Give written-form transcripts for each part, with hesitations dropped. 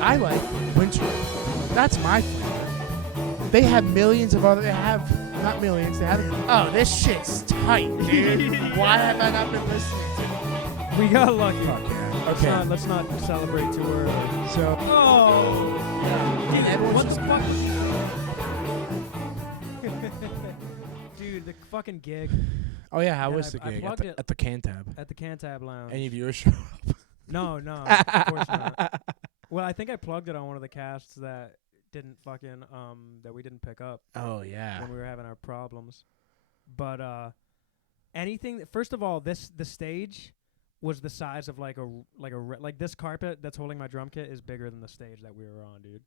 I like winter. That's my flavor. They have millions of other. They have not millions. They have. Oh, this shit's tight, dude. Why have I not been listening to it? We got lucky. Fuck yeah. Okay. Let's not celebrate too early. So. Oh. And everyone's What the just. fuck? Dude, the fucking gig Oh yeah, how Yeah, was the I gig plugged it. at the Cantab? at the Cantab Lounge. Any viewers show up? No, of course not. Well, I think I plugged it on one of the casts that didn't fucking that we didn't pick up Oh yeah. when we were having our problems. But anything first of all, the stage was the size of like this carpet that's holding my drum kit is bigger than the stage that we were on, dude.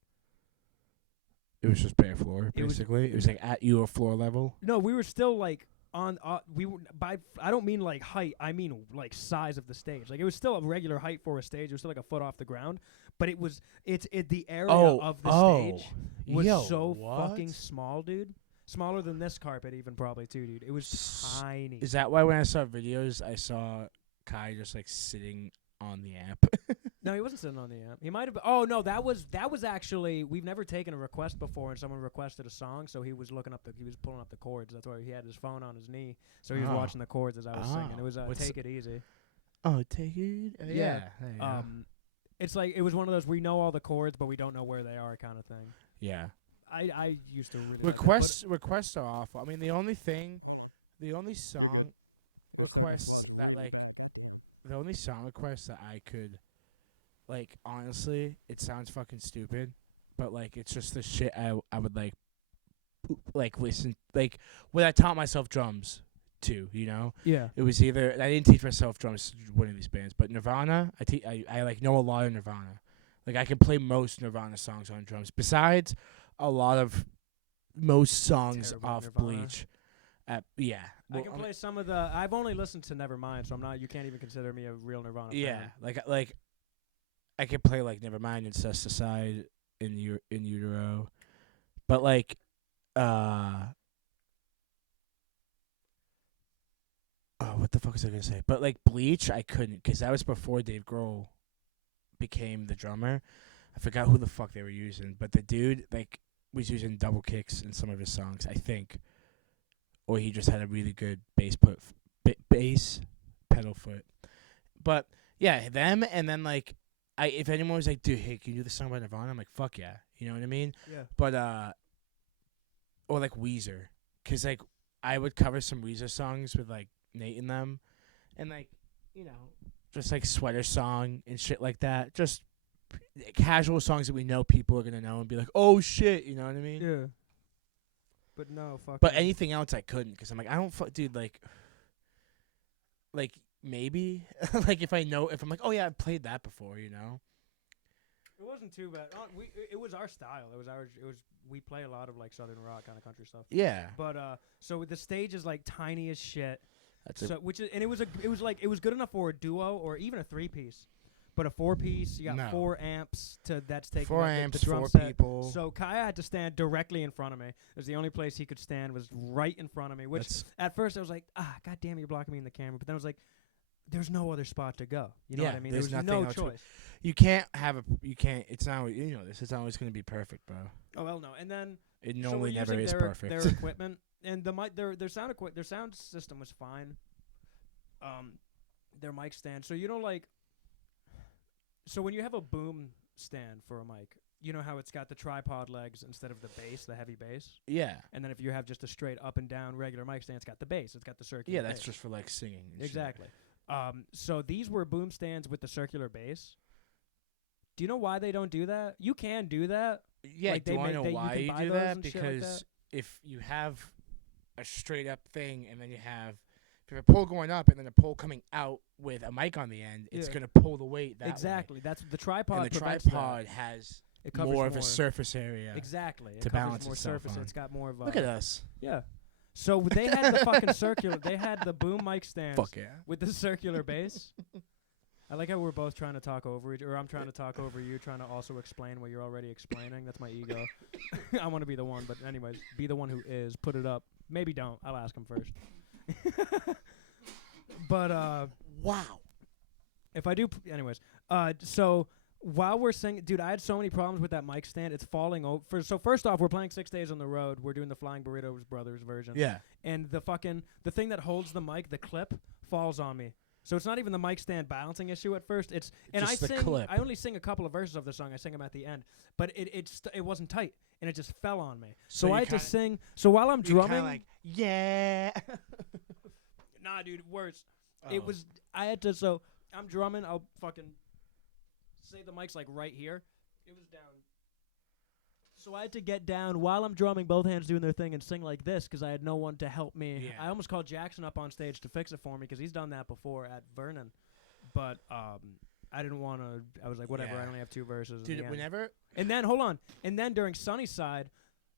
It was just bare floor, It was- basically. It was like at your floor level. No, we were still like on we were by I don't mean like height, I mean like size of the stage. Like it was still a regular height for a stage. It was still like a foot off the ground, but the area of the stage was Yo, so what? fucking small, dude. Smaller than this carpet even probably too, dude. It was tiny. Is that why when I saw videos, I saw Kai just like sitting on the amp? No, he wasn't sitting on the amp. He might have. Oh no, that was actually. We've never taken a request before, and someone requested a song, so he was he was pulling up the chords. That's why he had his phone on his knee, so he was Oh. watching the chords as I was singing. It was What's "Take It Easy." Oh, take it. Yeah. There you go. It's like it was one of those we know all the chords, but we don't know where they are kind of thing. Yeah. I used to really Requests are awful. I mean, the only song requests that I could, like, honestly, it sounds fucking stupid, but like it's just the shit I would like listen, like when I taught myself drums too, you know. yeah. It was either I didn't teach myself drums to one of these bands, but Nirvana, I like know a lot of Nirvana. Like I can play most Nirvana songs on drums. Besides a lot of most songs Terrible off Nirvana. Bleach. Yeah. I can play some of the. I've only listened to Nevermind, so I'm not. You can't even consider me a real Nirvana Yeah, fan. like I can play like Nevermind, Incesticide, in Utero, but like what the fuck was I gonna say? But like Bleach, I couldn't because that was before Dave Grohl became the drummer. I forgot who the fuck they were using, but the dude like was using double kicks in some of his songs, I think, or he just had a really good bass pedal foot. But yeah, them, and then like if anyone was like, dude, hey, can you do the song by Nirvana? I'm like, fuck yeah, you know what I mean? Yeah. But or like Weezer, 'cause like I would cover some Weezer songs with like Nate in them, and like, you know, just like Sweater Song and shit like that, just casual songs that we know people are gonna know and be like, oh shit, you know what I mean? Yeah. But no, fuck. But anything else I couldn't, 'cause I'm like, I don't dude, like maybe like if I'm like, oh yeah, I've played that before, you know. It wasn't too bad. It was our style. We play a lot of like southern rock kind of country stuff. Yeah. But so the stage is like tiny as shit. That's So it was good enough for a duo or even a 3-piece. But a 4-piece, you got No. 4 amps that's taking 4 up amps, the drum 4 set. people. So Kaya had to stand directly in front of me. It was the only place he could stand was right in front of me. Which That's- at first I was like, god damn, you're blocking me in the camera. But then I was like, there's no other spot to go. You know Yeah, what I mean? there's There was nothing no else to- choice. It's not, you know, this is always going to be perfect, bro. Oh well, no. And then It so normally we're never using is their perfect. equipment and their sound system was fine. Their mic stand. So you know, like, so when you have a boom stand for a mic, you know how it's got the tripod legs instead of the bass, the heavy bass. Yeah. And then if you have just a straight up and down regular mic stand, it's got the bass. It's got the circular. Yeah, that's bass. just for like singing. And shit. Exactly. So these were boom stands with the circular bass. Do you know why they don't do that? You can do that. Yeah, Like, do I know you why can you buy do those that? and shit like Because that. if you have a straight up thing and then if you have a pole going up and then a pole coming out with a mic on the end, it's Yeah. going to pull the weight that way. Exactly. That's the tripod. And the prevents tripod that. has It covers more of a surface area. Exactly. It to covers balance more itself surface. on. It's got more of a. Look at us. Yeah. So they had the fucking circular. They had the boom mic stands Fuck yeah. with the circular bass. I like how we're both trying to talk over or I'm trying to talk over you, trying to also explain what you're already explaining. That's my ego. I want to be the one, but anyways, be the one who is. Put it up. Maybe don't. I'll ask him first. But Wow. if I do, anyways. So while we're singing, dude, I had so many problems with that mic stand. It's falling over. So first off, we're playing 6 Days on the Road. We're doing the Flying Burritos Brothers version. Yeah. And the thing that holds the mic, the clip, falls on me. So it's not even the mic stand balancing issue at first. It's and just I the sing. clip. I only sing a couple of verses of the song. I sing them at the end, but it wasn't tight, and it just fell on me. So I had to sing. So while I'm drumming, like, yeah. nah, dude, worse. Oh. It was. I had to. So I'm drumming. I'll fucking say the mic's like right here. It was down. So I had to get down while I'm drumming, both hands doing their thing, and sing like this because I had no one to help me. Yeah. I almost called Jackson up on stage to fix it for me because he's done that before at Vernon. But I didn't want to. I was like, whatever. Yeah. I only have 2 verses. Dude, whenever. And then hold on. And then during Sunnyside,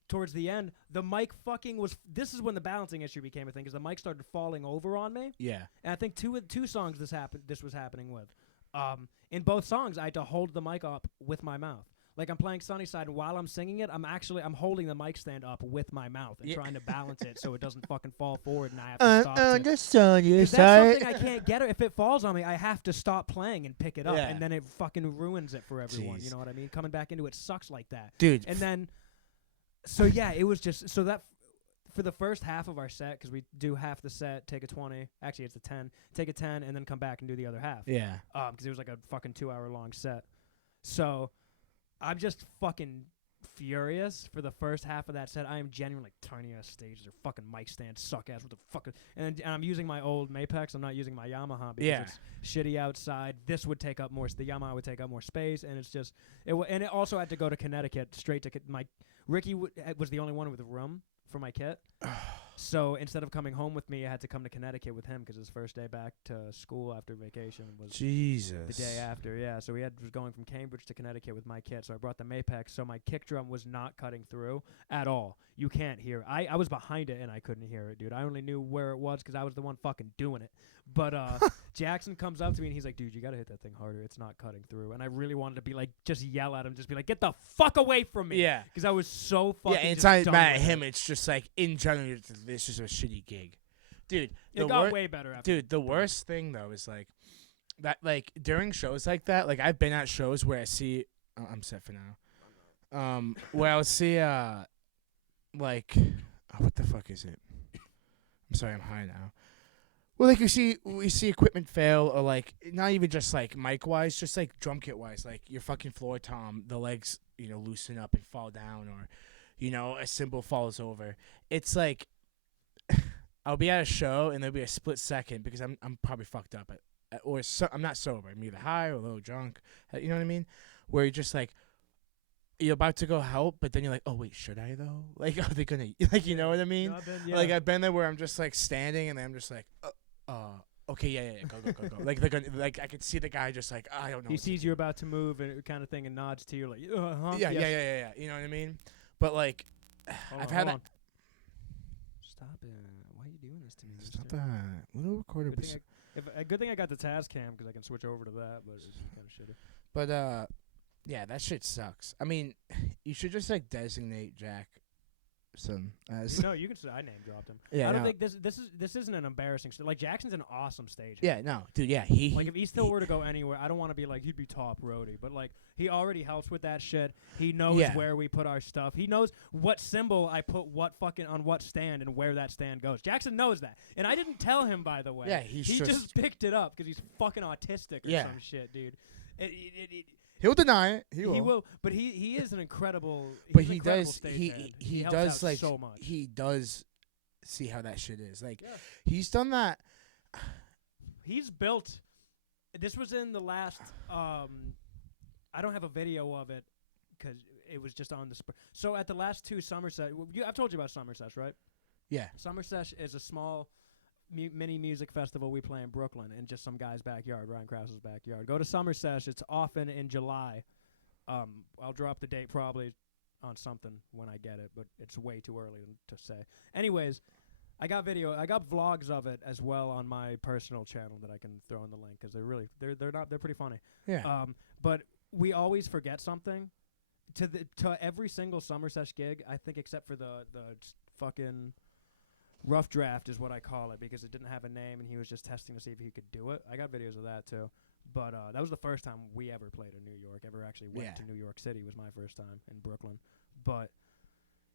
towards the end, the mic fucking was. This is when the balancing issue became a thing because the mic started falling over on me. Yeah. And I think two songs this was happening with. In both songs, I had to hold the mic up with my mouth. Like I'm playing Sunnyside, and while I'm singing it, I'm holding the mic stand up with my mouth and trying to balance it so it doesn't fucking fall forward, and I have to stop. The Sunnyside. That's something I can't get. If it falls on me, I have to stop playing and pick it up, Yeah. and then it fucking ruins it for everyone. Jeez. You know what I mean? Coming back into it sucks like that. Dude. And then, so yeah, it was just so that for the first half of our set, because we do half the set, take a 20. Actually, it's a 10. Take a 10, and then come back and do the other half. Yeah. Because it was like a fucking 2-hour long set. So I'm just fucking furious for the first half of that set. I am genuinely like tiny ass stages. Their fucking mic stands suck ass. What the fuck? And I'm using my old Mapex. I'm not using my Yamaha because it's shitty outside. This would take up more. The Yamaha would take up more space, and it's just and it also had to go to Connecticut straight to my Ricky was the only one with a room for my kit. So instead of coming home with me, I had to come to Connecticut with him because his first day back to school after vacation was Jesus. the day after. Yeah, so was going from Cambridge to Connecticut with my kit. So I brought the Mapex. So my kick drum was not cutting through at all. You can't hear. I was behind it and I couldn't hear it, dude. I only knew where it was because I was the one fucking doing it. But Jackson comes up to me and he's like, "Dude, you gotta hit that thing harder. It's not cutting through." And I really wanted to be like, just yell at him, just be like, "Get the fuck away from me!" Yeah. Because I was so fucking. Yeah, and it's just not done mad at with him. it. It's just like in general, this is a shitty gig, dude. It got way better after. Dude, the worst thing though is like that. Like during shows like that, like I've been at shows where I see. Oh, I'm set for now. Where I'll see like, what the fuck is it? I'm sorry, I'm high now. Well, like we see equipment fail, or like not even just like mic wise, just like drum kit wise, like your fucking floor tom, the legs loosen up and fall down, or a cymbal falls over. It's like I'll be at a show and there'll be a split second because I'm probably fucked up I'm not sober. I'm either high or a little drunk. You know what I mean? Where you're just like you're about to go help, but then you're like, oh wait, should I though? Like, are they gonna like you know what I mean? No, Like I've been there where I'm just like standing and then I'm just like, okay, yeah, go. Like they're gonna, like I could see the guy just like I don't know. He sees you're about to move and kind of thing and nods to you like, huh? Yeah, Yes. yeah. You know what I mean? But like, I've had that. Stop it! Why are you doing this to me? Stop that. Little recorder. Good thing I got the Tascam because I can switch over to that, but it's kind of shitty. But yeah, that shit sucks. I mean, you should just like designate Jackson as. No, you can say I name dropped him. Yeah, I don't no. think this isn't an embarrassing. Like Jackson's an awesome stage. Yeah, no, dude. Yeah, he. Like if he still were to go anywhere, I don't want to be like he'd be top roadie, but like he already helps with that shit. He knows where we put our stuff. He knows what symbol I put what fucking on what stand and where that stand goes. Jackson knows that, and I didn't tell him, by the way. Yeah, he just picked it up because he's fucking autistic or some shit, dude. He'll deny it. He will. But he is an incredible. But he's an he incredible does. stage He helps does out like so much. he does see how that shit is. Like he's done that. He's built. This was in the last. I don't have a video of it because it was just on the. So at the last 2 Somerset, I've told you about Somerset, right? Yeah. Somerset is a small mini music festival we play in Brooklyn in just some guy's backyard, Ryan Krause's backyard. Go to Somerset. It's often in July. I'll drop the date probably on something when I get it, but it's way too early to say. Anyways, I got vlogs of it as well on my personal channel that I can throw in the link because they're pretty funny. Yeah. But we always forget something to every single Somerset gig, I think, except for the fucking rough draft is what I call it because it didn't have a name and he was just testing to see if he could do it. I got videos of that too. But that was the first time we ever played in New York. Ever actually went Yeah. to New York City was my first time in Brooklyn. But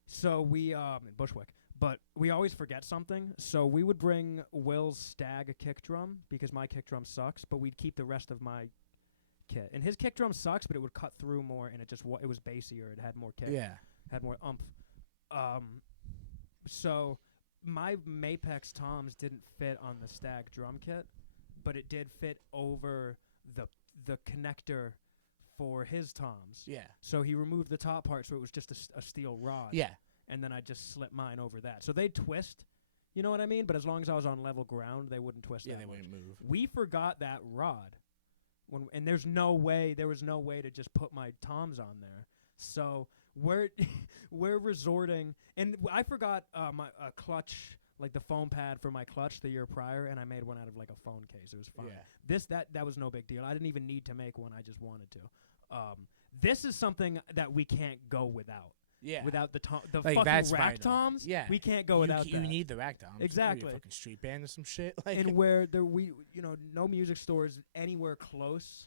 so we in Bushwick. But we always forget something. So we would bring Will's Stag kick drum because my kick drum sucks. But we'd keep the rest of my kit. And his kick drum sucks, but it would cut through more, and it was bassier. It had more kick. Yeah. Had more umph. So my Mapex toms didn't fit on the Stag drum kit, but it did fit over the connector for his toms. Yeah. So he removed the top part, so it was just a steel rod. Yeah. And then I just slipped mine over that. So they'd twist, you know what I mean? But as long as I was on level ground, they wouldn't twist. Yeah, that they much. wouldn't move. We forgot that rod, and there was no way to just put my toms on there. So we're resorting, and I forgot my clutch, like the foam pad for my clutch the year prior, and I made one out of like a phone case. It was fine. Yeah. That was no big deal. I didn't even need to make one. I just wanted to. This is something that we can't go without. Yeah. Without the like fucking that's rack vital. toms, Yeah. we can't go without You that. need the rack toms. Exactly. You're a fucking street band or some shit. Like And where no music stores anywhere close.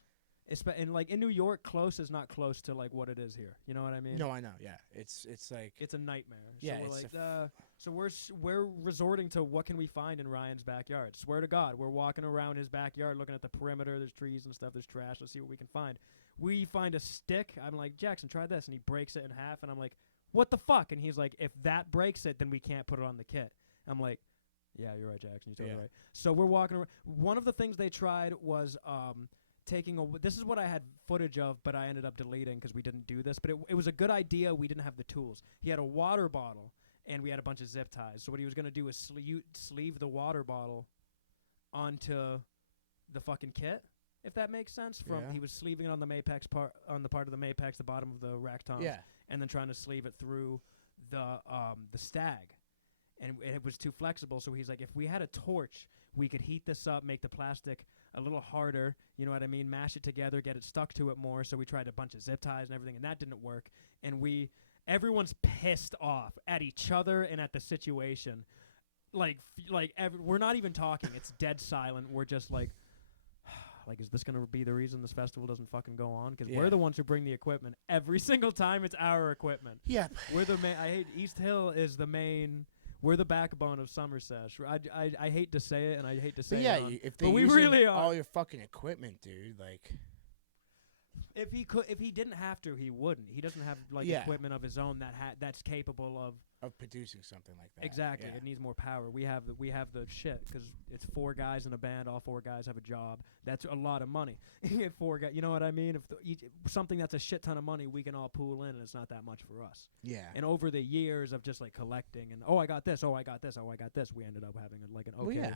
And like in New York, close is not close to like what it is here. You know what I mean? No, I know. Yeah. It's like It's a nightmare. Yeah, So we're it's like, so we're resorting to what can we find in Ryan's backyard. Swear to God, we're walking around his backyard looking at the perimeter. There's trees and stuff. There's trash. Let's see what we can find. We find a stick. I'm like, Jackson, try this. And he breaks it in half. And I'm like, what the fuck? And he's like, if that breaks it, then we can't put it on the kit. I'm like, yeah, you're right, Jackson. You're totally right. So we're walking around. One of the things they tried was this is what I had footage of, but I ended up deleting because we didn't do this. But it was a good idea. We didn't have the tools. He had a water bottle, and we had a bunch of zip ties. So what he was going to do is sleeve the water bottle onto the fucking kit, if that makes sense. He was sleeving it on the Mapex part, on the part of the Mapex, the bottom of the rack toms, and then trying to sleeve it through the Stag. And it was too flexible, so he's like, if we had a torch, we could heat this up, make the plastic a little harder, you know what I mean, mash it together, get it stuck to it more. So we tried a bunch of zip ties and everything, and that didn't work. And everyone's pissed off at each other and at the situation. We're not even talking. It's dead silent. We're just like, is this going to be the reason this festival doesn't fucking go on? Because we're the ones who bring the equipment. Every single time it's our equipment. Yeah. We're the main. I hate East Hill is the main. We're the backbone of Summer Sesh. I hate to say it, and I hate to say it. If they really are. all your fucking equipment, dude, like. If he didn't have to, he wouldn't. He doesn't have equipment of his own that's capable of producing something like that. Exactly. Yeah. It needs more power. We have the shit because it's 4 guys in a band. All 4 guys have a job. That's a lot of money. 4 guys, you know what I mean? If something that's a shit ton of money, we can all pool in, and it's not that much for us. Yeah. And over the years of just like collecting and I got this, I got this, I got this, we ended up having an okay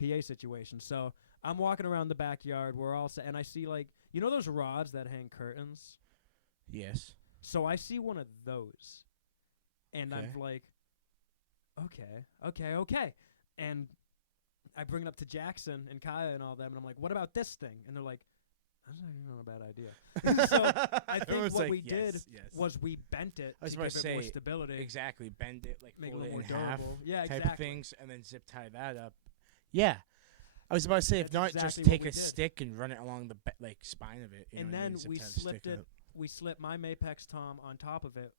PA situation. So I'm walking around the backyard. We're all and I see those rods that hang curtains. Yes. So I see one of those. And I'm like, okay. And I bring it up to Jackson and Kaya and all them, and I'm like, what about this thing? And they're like, that's not even a bad idea. So I think what we did was we bent it to give it more stability. Exactly. Bend it, make it a fold little it more in half durable. Yeah, type exactly. of things, and then zip tie that up. Yeah. I was about to say, if not, exactly just take what a we did. stick and run it along the spine of it. And then we slipped it. We slipped my Mapex tom on top of it.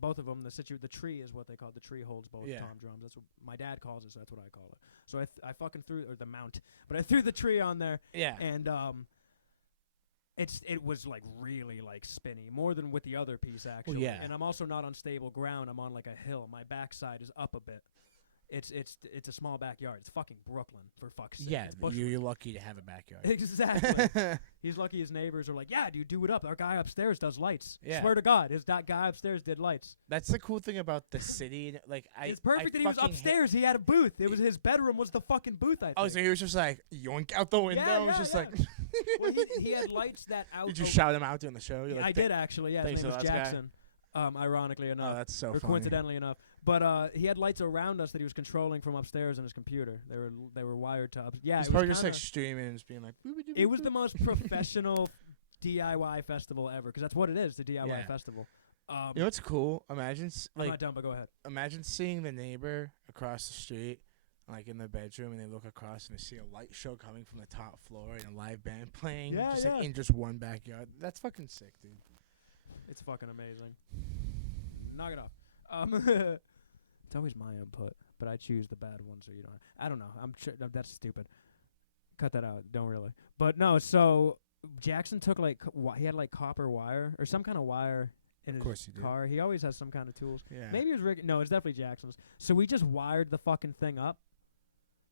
Both of them. The tree is what they call it. The tree holds both tom drums. That's what my dad calls it. So that's what I call it. So I fucking threw the mount, but I threw the tree on there. Yeah. And it was really spinny, more than with the other piece actually. Well, yeah. And I'm also not on stable ground. I'm on a hill. My backside is up a bit. It's a small backyard. It's fucking Brooklyn, for fuck's sake. Yeah, It's you're lucky to have a backyard. Exactly. He's lucky his neighbors are like, yeah, dude, do it up. Our guy upstairs does lights. Yeah. Swear to God, that guy upstairs did lights. That's the cool thing about the city. It's perfect that he was upstairs. He had a booth. It was his bedroom was the fucking booth, I think. Oh, so he was just like, yoink out the window. Yeah, It was just like. Well, he had lights that out. Did you shout him out during the show? I did, actually. Yeah, his name was Jackson. Ironically enough. Oh, that's so or funny. coincidentally enough. But he had lights around us that he was controlling from upstairs on his computer. They were wired to up. Yeah, he's probably just streaming and just being like. It was the most professional DIY festival ever, because that's what it is, the DIY festival. You know what's cool? Imagine I'm not done, but go ahead. Imagine seeing the neighbor across the street like in their bedroom, and they look across and they see a light show coming from the top floor and a live band playing, Yeah, just yeah. like in just one backyard. That's fucking sick, dude. It's fucking amazing. Knock it off. It's always my input, but I choose the bad ones so you don't. I don't know. That's stupid. Cut that out. Don't really. But no. So Jackson took like he had like copper wire or some kind of wire in Of course his he did. car. He always has some kind of tools. Yeah. Maybe it was Rick. No, it's definitely Jackson's. So we just wired the fucking thing up,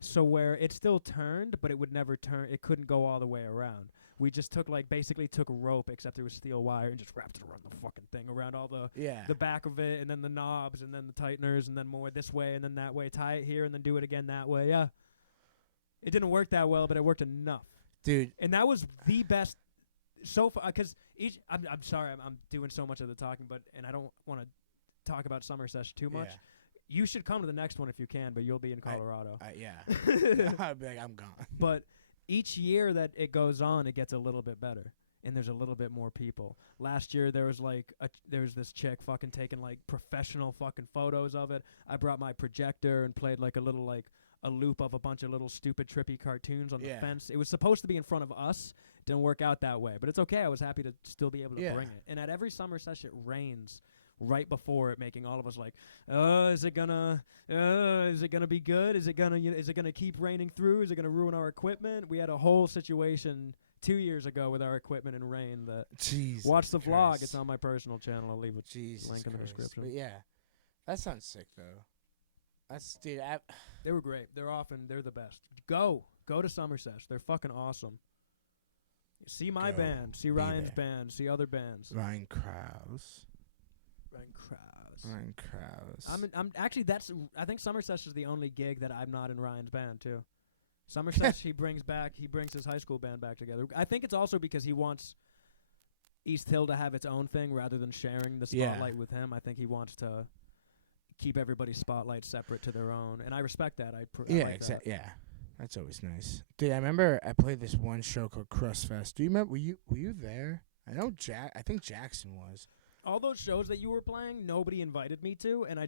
so where it still turned, but it would never turn. It couldn't go all the way around. We just basically took rope, except it was steel wire, and just wrapped it around the fucking thing, around all the back of it, and then the knobs, and then the tighteners, and then more this way, and then that way. Tie it here, and then do it again that way. Yeah. It didn't work that well, but it worked enough. Dude. And that was the best so far, because I'm sorry, I'm doing so much of the talking, and I don't want to talk about Summer Sesh too much. Yeah. You should come to the next one if you can, but you'll be in Colorado. Yeah. I'd be like, I'm gone. But each year that it goes on, it gets a little bit better, and there's a little bit more people. Last year there was this chick fucking taking like professional fucking photos of it. I brought my projector and played like a loop of a bunch of little stupid trippy cartoons on the fence. It was supposed to be in front of us. Didn't work out that way, but it's okay. I was happy to still be able to bring it. And at every Summer Sesh it rains right before it, making all of us like, is it gonna be good? Is it gonna keep raining through? Is it gonna ruin our equipment? We had a whole situation 2 years ago with our equipment and rain. That Jesus watch the vlog. Christ. It's on my personal channel. I'll leave a Jesus link in the Christ. description. But yeah, that sounds sick though. That's dude. They were great. They're the best. Go to Summer Sesh. They're fucking awesome. See my band. See Ryan's band. See other bands. Ryan Krause. I'm actually I think Summer Sesh is the only gig that I'm not in Ryan's band too. Summer Sesh he brings his high school band back together. I think it's also because he wants East Hill to have its own thing rather than sharing the spotlight with him. I think he wants to keep everybody's spotlight separate to their own, and I respect that. I like exactly. Yeah, that's always nice. Dude, I remember I played this one show called Crust Fest. Do you remember? Were you there? I know I think Jackson was. All those shows that you were playing, nobody invited me to, and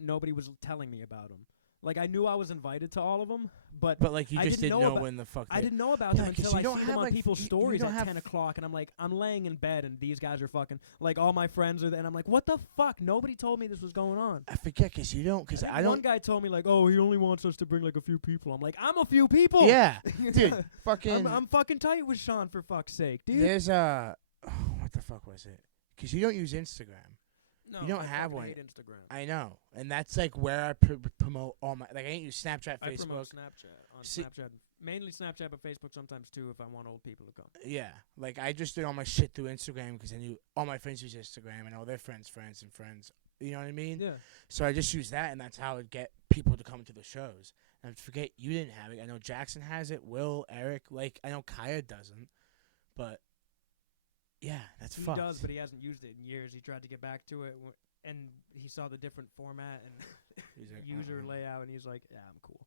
nobody was telling me about them. Like, I knew I was invited to all of them, but like you just didn't know when the fuck. I didn't know about them until I see them on people's stories at 10 f- o'clock, and I'm like, I'm laying in bed, and these guys are fucking, like, all my friends are there, and I'm like, what the fuck? Nobody told me this was going on. I forget, because I don't. One guy told me, like, oh, he only wants us to bring, like, a few people. I'm like, I'm a few people! Yeah, dude, fucking. I'm fucking tight with Sean, for fuck's sake, dude. There's what the fuck was it? Because you don't use Instagram. No, you don't I have fucking one. hate Instagram. I know, and that's like where I promote all my. Like I ain't use Snapchat, I Facebook. promote Snapchat Snapchat, mainly Snapchat, but Facebook sometimes too if I want old people to come. Yeah, like I just did all my shit through Instagram because I knew all my friends use Instagram and all their friends. You know what I mean? Yeah. So I just use that, and that's how I'd get people to come to the shows. And I forget you didn't have it. I know Jackson has it. Will, Eric, like I know Kaya doesn't, but. Yeah, that's he fucked. He does, but he hasn't used it in years. He tried to get back to it, and he saw the different format and like, user layout, and he's like, "Yeah, I'm cool."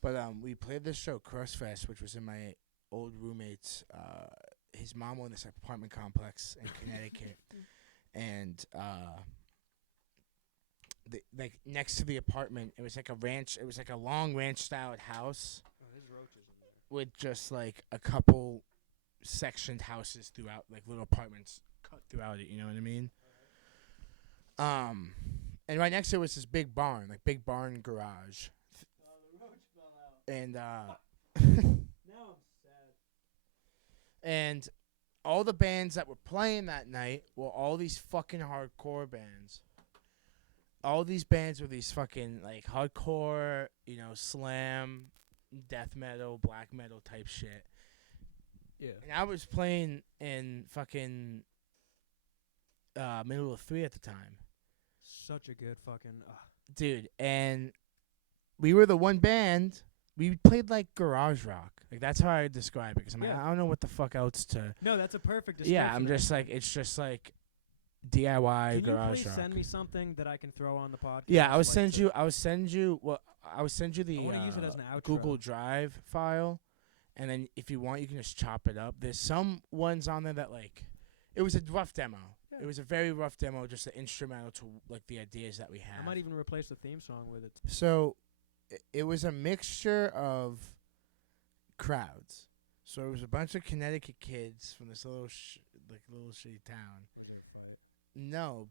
But we played this show, Crust Fest, which was in my old roommate's. His mom owned this apartment complex in Connecticut, and like next to the apartment, it was like a ranch. It was like a long ranch-style house. Oh, there's roaches in there. With just like a couple sectioned houses throughout, like little apartments cut throughout it, you know what I mean? And right next to it was this big barn garage. The roach fell out. And now I'm sad. And all the bands that were playing that night were all these fucking hardcore bands. All these bands were these fucking like hardcore, slam, death metal, black metal type shit. Yeah. And I was playing in fucking middle of 3 at the time. Such a good fucking... Dude, and we were the one band. We played like garage rock. Like that's how I describe it. Because I'm like, I don't know what the fuck else to... No, that's a perfect description. Yeah, I'm just like, it's just like DIY garage rock. Can you please send me something that I can throw on the podcast? Yeah, I would send you the I wanna use it as an outro. Google Drive file. And then if you want, you can just chop it up. There's some ones on there that, like, it was a rough demo. Yeah. It was a very rough demo, just an instrumental to, like, the ideas that we had. I might even replace the theme song with it. So, it was a mixture of crowds. So it was a bunch of Connecticut kids from this little little shitty town. Was there a fight? No,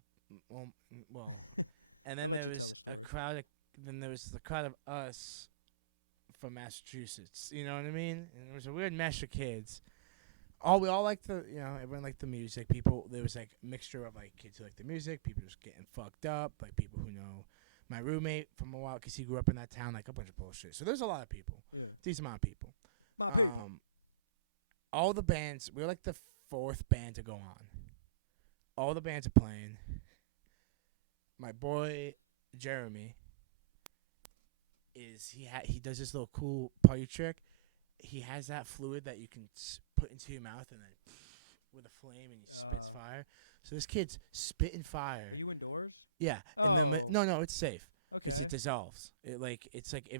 well, and then there was a crowd. Then there was the crowd of us from Massachusetts. You know what I mean? And it was a weird mesh of kids. We all liked everyone liked the music. There was like a mixture of like kids who liked the music, people just getting fucked up, like people who know my roommate from a while because he grew up in that town, like a bunch of bullshit. So there's a lot of people, decent amount of people. All the bands, we were like the fourth band to go on. All the bands are playing. My boy Jeremy he does this little cool party trick. He has that fluid that you can put into your mouth and then with a flame and he spits fire. So this kid's spitting fire. Are you indoors? Yeah, and then no, it's safe because Okay. it dissolves. It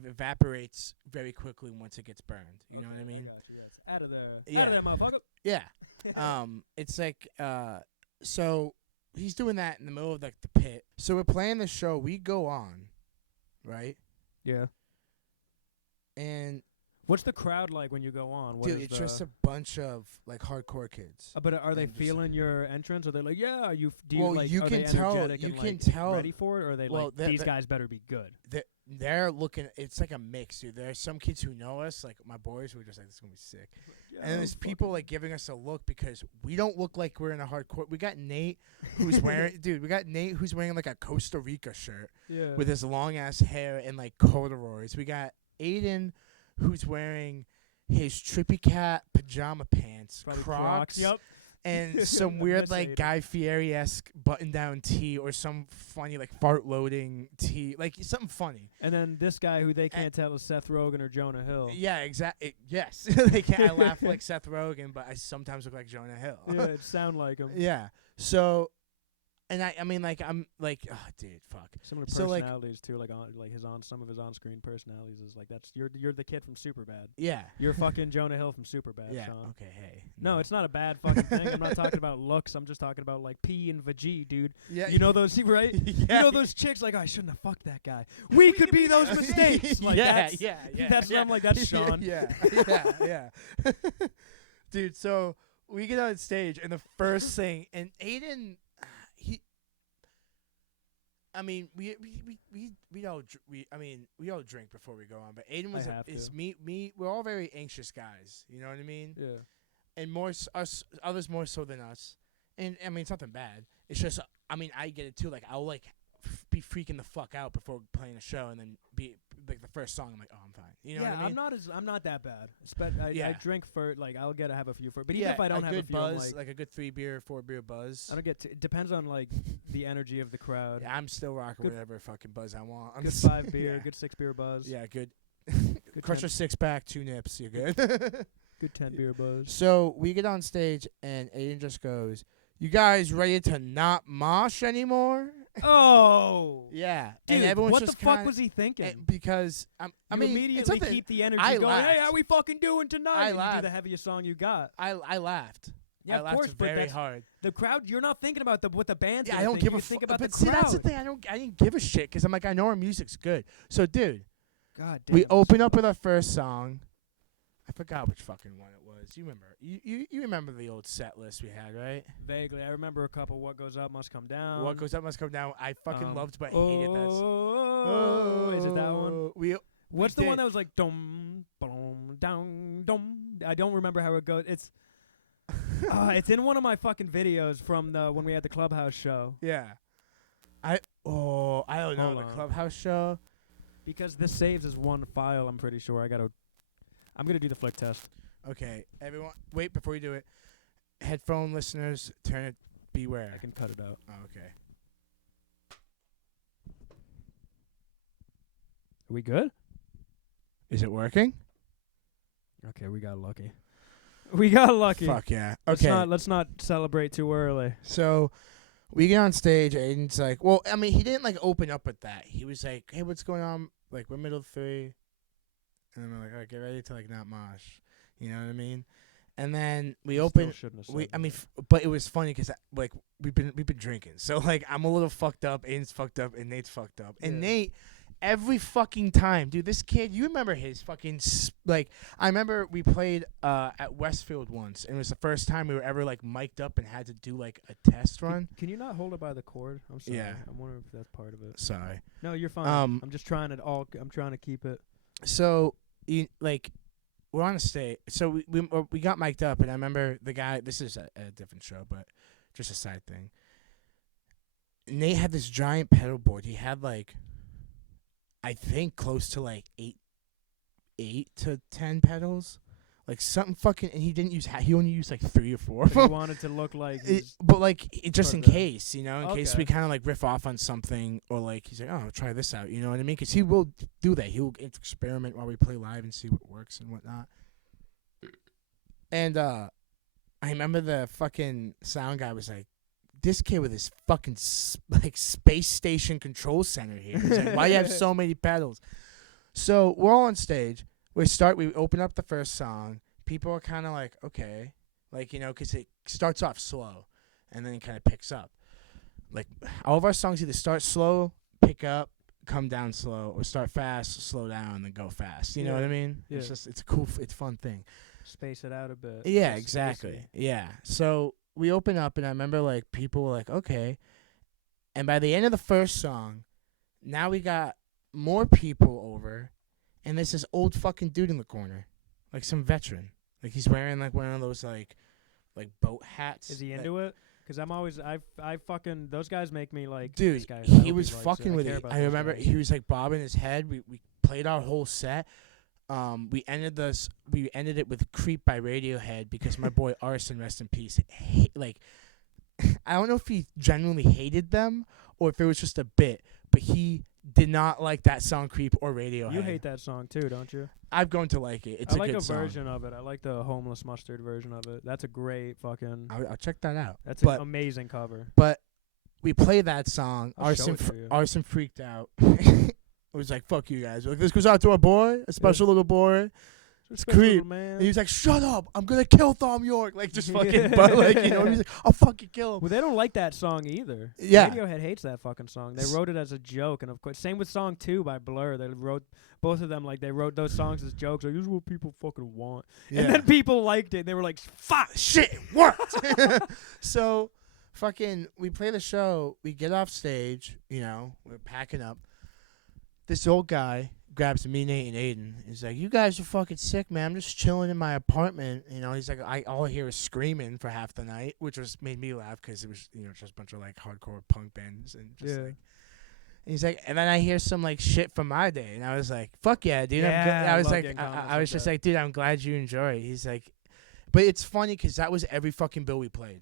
evaporates very quickly once it gets burned. You know what I mean? I got you. Yeah, it's out of there. Yeah. Out of there, motherfucker. Yeah. It's like so he's doing that in the middle of like the pit. So we're playing the show. We go on, right? Yeah. And what's the crowd like when you go on? dude, it's just a bunch of like hardcore kids. But are they and just- feeling your entrance? Are they like, yeah? Do Well, like, you are can they tell- energetic you and, can like, tell- ready for it, or are they well, like they're- these they're- guys better be good? They're looking. It's like a mix, dude. There are some kids who know us, like my boys, who are just like, "This is gonna be sick." Yeah, And then there's people like giving us a look because we don't look like we're in a hardcore. We got Nate, who's wearing, dude. We got Nate who's wearing like a Costa Rica shirt yeah. with his long ass hair and like corduroys. We got Aiden, who's wearing his Trippy Cat pajama pants, Probably Crocs, Yep. and some I weird miss like Aiden. Guy Fieri-esque button-down tee or some funny like fart-loading tee, like something funny. And then this guy who they can't tell is Seth Rogen or Jonah Hill. Yeah, exactly. Yes, I laugh like Seth Rogen, but I sometimes look like Jonah Hill. Yeah, it sound like him. Yeah. So, and I mean, like I'm like, oh, dude, fuck. Similar So, like- personalities too, like some of his on-screen personalities is like that's you're the kid from Superbad. Yeah. You're fucking Jonah Hill from Superbad, Yeah. Sean. Okay. Hey. No, it's not a bad fucking thing. I'm not talking about looks. I'm just talking about like P and vajee, dude. Yeah. You know those, right? Yeah. You know those chicks like, oh, I shouldn't have fucked that guy. We could be those mistakes. Like yeah. that's, Yeah. that's yeah. I'm like, that's Sean. Yeah. Yeah. Dude, so we get on stage and the first thing, and Aiden, I mean, we all drink before we go on, but Aiden was me. We're all very anxious guys. You know what I mean? Yeah. And us others more so than us. And I mean, it's nothing bad. It's just I mean, I get it too. Like I'll like be freaking the fuck out before playing a show, and then be like the first song. I'm like, oh, I'm fine. You know what I mean? I'm not that bad. I Yeah. drink for like I'll have a few for, but yeah, even if I don't a have good a few, I'm buzz, like a good 4 beer buzz. I don't get. It depends on like the energy of the crowd. Yeah, I'm still rocking Good- whatever fucking buzz I want. I'm Good just- 5 beer, yeah. good 6 beer buzz. Yeah, good. Good Crush 10 a 6-pack, 2 nips. You're good. Good 10 beer buzz. So we get on stage and Aiden just goes, "You guys ready to not mosh anymore?" Oh, Yeah, dude, and everyone's what the just fuck kinda- was he thinking? because I You mean, it's immediately nothing. keep the energy I going. Hey, laughed. how we fucking doing tonight? I And you do laughed. the heaviest song you got. I laughed. Yeah, I of laughed course, but very that's hard. the crowd. You're not thinking about what the band's. Yeah, I gonna don't think. give You a think fuck. about But the see, crowd. that's the thing. I didn't give a shit because I'm like, I know our music's good. So, dude, God damn. we open up with our first song. I forgot which fucking one it was. You remember? You remember the old set list we had, right? Vaguely, I remember a couple. What goes up must come down. What goes up must come down. I fucking loved, but hated that. Oh, is it that one? What's the did. one that was like dum boom down dum? I don't remember how it goes. It's in one of my fucking videos from when we had the Clubhouse show. Yeah. I don't know, Hold the on. Clubhouse show. Because this saves as one file, I'm pretty sure. I'm gonna do the flick test. Okay, everyone, wait before you do it. Headphone listeners, turn it. Beware. I can cut it out. Oh, okay. Are we good? Is it working? Okay, we got lucky. We got lucky. Fuck yeah. Let's Okay. let's not celebrate too early. So we get on stage. Aiden's like, well, I mean, he didn't like open up with that. He was like, hey, what's going on? Like, we're middle 3. And then we're like, all right, get ready to like not mosh. You know what I mean? And then we open. Shouldn't have said We, I mean, that. but it was funny because like we've been drinking, so like I'm a little fucked up, Aiden's fucked up, and Nate's fucked up. And Yeah. Nate, every fucking time, dude. This kid, you remember his fucking like? I remember we played at Westfield once, and it was the first time we were ever like mic'd up and had to do like a test run. Can you not hold it by the cord? I'm sorry. Yeah. I'm wondering if that's part of it. Sorry. No, you're fine. I'm just trying to I'm trying to keep it. So like we're on a stage. So we got mic'd up, and I remember the guy. This is a different show, but just a side thing. Nate had this giant pedal board. He had like, I think close to like 8 to 10 pedals, like something fucking. And he didn't use. He only used like 3 or 4. He wanted to look like. But like just in case, in case we Okay. kind of like riff off on something, or like he's like, oh, try this out. You know what I mean? Because he will do that. He'll experiment while we play live and see what works and whatnot. And I remember the fucking sound guy was like, this kid with his fucking like space station control center here. He's like, why you have so many pedals? So we're all on stage. We open up the first song. People are kind of like, okay, like, because it starts off slow, and then it kind of picks up. Like all of our songs either start slow, pick up, come down slow, or start fast, slow down, then go fast. You know what I mean? Yeah. It's a cool, it's a fun thing. Space it out a bit. Yeah, Just exactly. spacey. Yeah. So we open up, and I remember like people were like, okay. And by the end of the first song, now we got more people over, and there's this old fucking dude in the corner, like some veteran. Like he's wearing like one of those like boat hats. Is he into it? Because I'm always I fucking those guys make me like. Dude, this guy, I he hope was likes fucking with care it. about I those remember guys. he was like bobbing his head. We played our whole set. We ended it with "Creep" by Radiohead because my boy Arson, rest in peace, I don't know if he genuinely hated them or if it was just a bit, but he did not like that song "Creep" or Radiohead. You hate that song too, don't you? I've grown to like it. It's I a like good a song. version of it. I like the Homeless Mustard version of it. That's a great fucking. I'll check that out. That's but an amazing cover. but we play that song. I'll show it to you. Arson freaked out. It was like, fuck you guys. We're like, this goes out to our boy, a special little boy. It's Special Creep. little man. And he was like, shut up. I'm going to kill Thom Yorke. Like, just fucking, but like, he's like, I'll fucking kill him. Well, they don't like that song either. Yeah. Radiohead hates that fucking song. They wrote it as a joke, and of course, same with song 2 by Blur. They wrote both of them like they wrote those songs as jokes. Like, this is what people fucking want. Yeah. And then people liked it. And they were like, fuck. Shit, it worked. So, fucking, we play the show. We get off stage. We're packing up. This old guy grabs me, Nate, and Aiden. He's like, you guys are fucking sick, man. I'm just chilling in my apartment. He's like, all I hear is screaming for half the night, which made me laugh because it was, just a bunch of like hardcore punk bands and just Yeah. like. And he's like, and then I hear some like shit from my day, and I was like, fuck yeah, dude. Yeah, I was love like, getting I comments was like just that. like, dude, I'm glad you enjoy it. He's like, but it's funny because that was every fucking bill we played.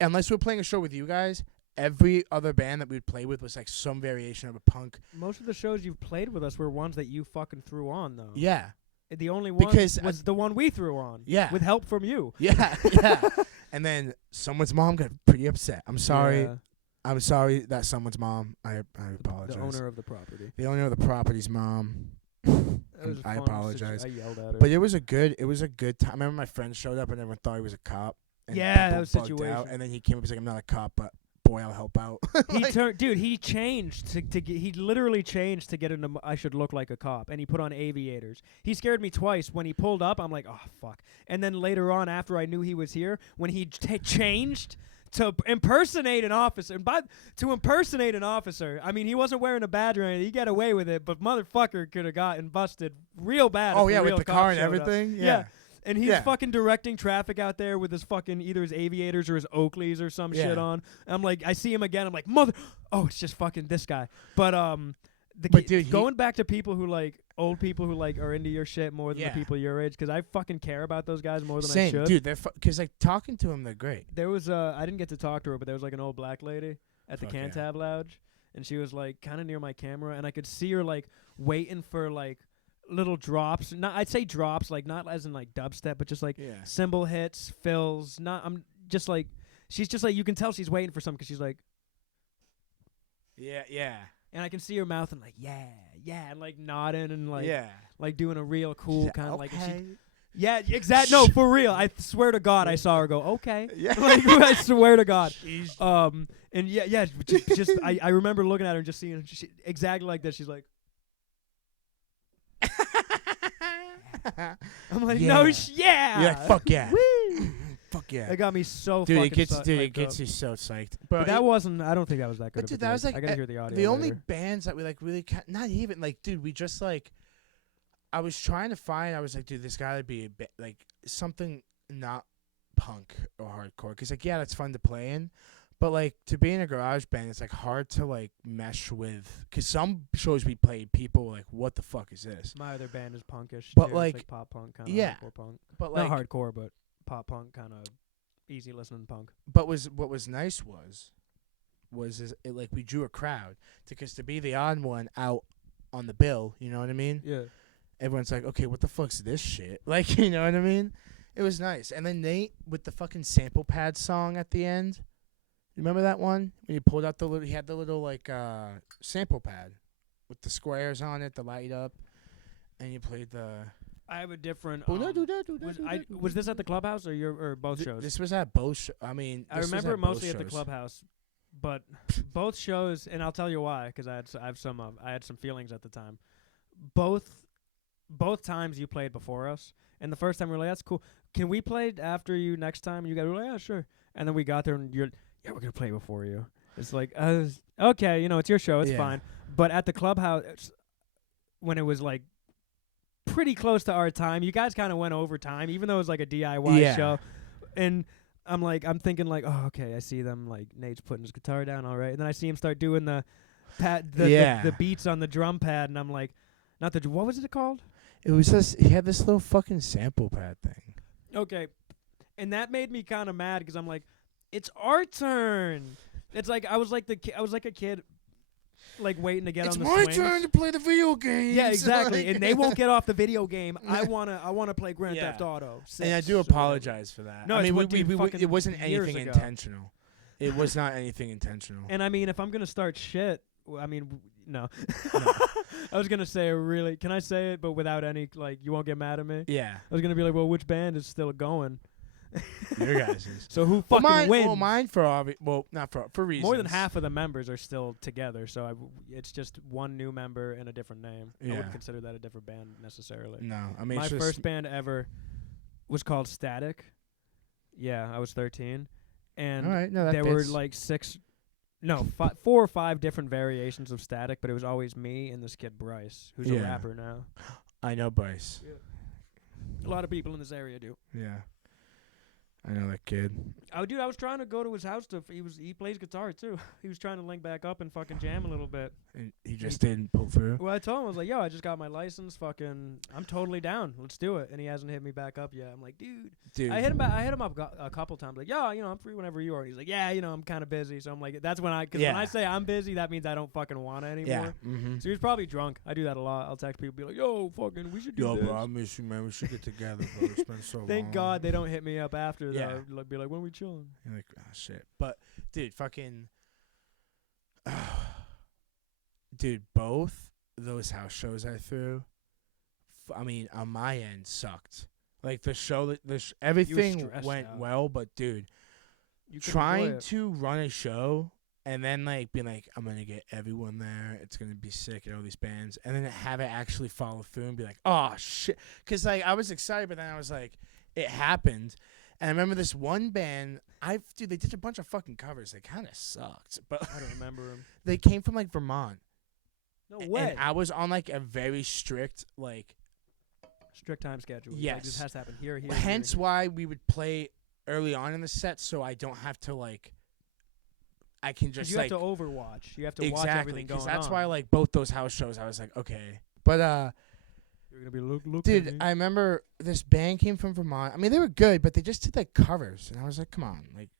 Unless we're playing a show with you guys. Every other band that we'd play with was like some variation of a punk. Most of the shows you've played with us were ones that you fucking threw on, though. Yeah. The only one Because was the one we threw on. Yeah. With help from you. Yeah. And then someone's mom got pretty upset. I'm sorry. Yeah, I'm sorry that someone's mom. I apologize. the owner of the property. The owner of the property's mom. It was a I fun apologize. I yelled at her. But it was a good time. I remember my friend showed up and everyone thought he was a cop. And Yeah, that people was bugged situation. out, and then he came up and was like, I'm not a cop, but boy, I'll help out. He turned, dude. He changed to get. He literally changed to get into. I should look like a cop, and he put on aviators. He scared me twice. When he pulled up, I'm like, oh fuck. And then later on, after I knew he was here, when he changed to impersonate an officer, to impersonate an officer, I mean, he wasn't wearing a badge or anything. He got away with it, but motherfucker could have gotten busted real bad. Oh if yeah, real with the cop car and showed up. everything. Yeah. And he's Yeah. fucking directing traffic out there with his fucking either his aviators or his Oakleys or some shit Yeah. on. I'm like, I see him again. I'm like, oh, it's just fucking this guy. But dude, going back to people who like old people who like are into your shit more than Yeah. the people your age, because I fucking care about those guys more than I Same, should. dude. They're because like talking to him, they're great. There was I didn't get to talk to her, but there was like an old black lady at the Fuck yeah. Cantab Lounge, and she was like kind of near my camera, and I could see her like waiting for like little drops. I'd say drops, like not as in like dubstep, but just like Yeah. cymbal hits, fills. I'm just like she's just like you can tell she's waiting for something because she's like, Yeah. and I can see her mouth and like yeah, and like nodding and like Yeah. like doing a real cool kind of like. And okay. yeah, exact. No, for real. I swear to God, I saw her go okay. Yeah. Like I swear to God. She's And yeah, just I remember looking at her and just seeing exactly like this. She's like, I'm like, Yeah. no, yeah. You're like, fuck yeah. Woo. Fuck yeah. That got me so Dude, fucking it psyched gets up. you so psyched. But that wasn't. I don't think that was that good. But of dude, a that was gig. like I gotta hear the audio. the only later. bands that we like really not even like, dude. We just like. I was trying to find. I was like, dude, this gotta be a bit like something not punk or hardcore. Because like, yeah, that's fun to play in, but like to be in a garage band, it's like hard to like mesh with. Because some shows we played, people were like, what the fuck is this? My other band is punkish. But too. like, it's like pop punk kind of yeah, hardcore punk. But like, Not hardcore, but pop punk kind of easy listening punk. But what was nice was like we drew a crowd because to be the odd one out on the bill, you know what I mean? Yeah. Everyone's like, okay, what the fuck's this shit? Like, you know what I mean? It was nice. And then Nate with the fucking sample pad song at the end. You remember that one? When he pulled out he had the little like sample pad with the squares on it, the light up, and you played the. I have a different. Was this at the clubhouse or both shows? This was at both. I mean, I remember it mostly at the clubhouse, but both shows, and I'll tell you why, because I had some feelings at the time. Both times you played before us, and the first time we were like, "That's cool. Can we play after you next time?" And you guys were like, "Yeah, sure." And then we got there, and we're gonna play before you. It's like, okay, it's your show, it's fine. But at the clubhouse, when it was like pretty close to our time, you guys kind of went over time, even though it was like a DIY show. And I'm thinking like, oh, okay, I see them, like Nate's putting his guitar down, all right. And then I see him start doing the beats on the drum pad, and I'm like, what was it called? It was just he had this little fucking sample pad thing. Okay, and that made me kind of mad because I'm like, it's our turn. It's like I was like a kid, like waiting to get on the swings. It's my turn to play the video game. Yeah, exactly. And they won't get off the video game. I wanna play Grand Theft Auto 6. And I do apologize for that. No, I mean, it wasn't anything intentional. It was not anything intentional. And I mean, if I'm gonna start shit, I mean, no. I was gonna say can I say it, but without any like, you won't get mad at me? Yeah. I was gonna be like, well, which band is still going? Your guys is. So who fucking wins? Well, mine not for reasons. More than half of the members are still together, so it's just one new member and a different name. Yeah. I wouldn't consider that a different band necessarily. No, I mean, my first band ever was called Static. Yeah, I was 13, and all right, no, that there fits. were like 4 or 5 different variations of Static, but it was always me and this kid Bryce, who's a rapper now. I know Bryce. Yeah. A lot of people in this area do. Yeah. I know that kid. Oh, dude, I was trying to go to his house he plays guitar too. He was trying to link back up and fucking jam a little bit. And he just didn't pull through. Well, I told him, I was like, yo, I just got my license, fucking, I'm totally down. Let's do it. And he hasn't hit me back up yet. I'm like, dude. I hit him up a couple times, like, yo, I'm free whenever you are. And he's like, yeah, I'm kind of busy. So I'm like, that's when when I say I'm busy, that means I don't fucking want it anymore. Yeah. Mm-hmm. So he was probably drunk. I do that a lot. I'll text people, be like, yo, fucking, we should do this. Yo, bro, I miss you, man. We should get together, bro. It's been so long. Thank God they don't hit me up after, though. Like, be like, when we chilling? You're like, oh, shit. But, dude, fucking... dude, both those house shows I threw, I mean, on my end, sucked. Like, the show, everything went well, but, dude, trying to run a show and then, like, being like, I'm going to get everyone there. It's going to be sick and all these bands. And then have it actually follow through and be like, oh, shit. Because, like, I was excited, but then I was like, it happened. And I remember this one band, dude, they did a bunch of fucking covers. They kind of sucked. But I don't remember them. They came from, like, Vermont. No way. And I was on, like, a very strict, like... Strict time schedule. Yes. Like, this has to happen here. Hence why we would play early on in the set, so I don't have to, like... I can just, you have to overwatch. You have to watch everything going on. That's why, like, both those house shows, I was like, okay. But, you're going to be dude, I remember this band came from Vermont. I mean, they were good, but they just did, like, covers. And I was like, come on, like,